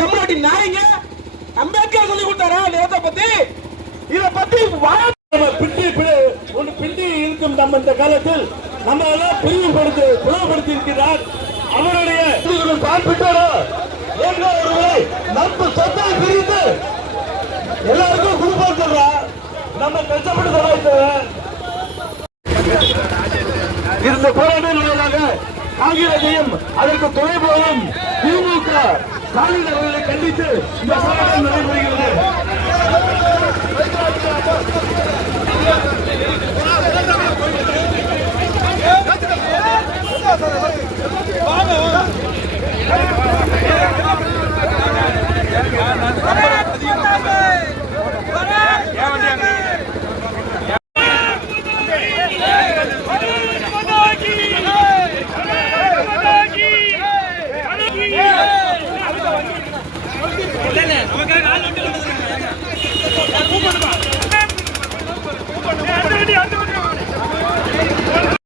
தமிழ்நாட்டு நாயங்க அம்பேத்கர் சொல்லி கொடுத்தாரா நேரத்தை பத்தி? இத பத்தி வா- பிண்டி ஒன்று பிண்டி இருக்கும் நம்ம இந்த காலத்தில் நம்ம எல்லாம் பிரிவுபடுத்தி பிளவுபடுத்தி இருக்கிறார். அவருடைய பார்ப்பிட்டாரோ ஏங்க ஒருவரை நம்ம சொத்தை பிரித்து எல்லாருக்கும் குடும்பம் நம்ம கஷ்டப்பட்டு சமாளித்தவர் இருந்த போராட்டங்களாக காங்கிரசையும் அதற்கு துணை போகும் திமுக ஸ்டாலின் அவர்களை கண்டித்து இந்த போராட்டம் நடைபெறுகிறது Yeah. நமக்காக நாலு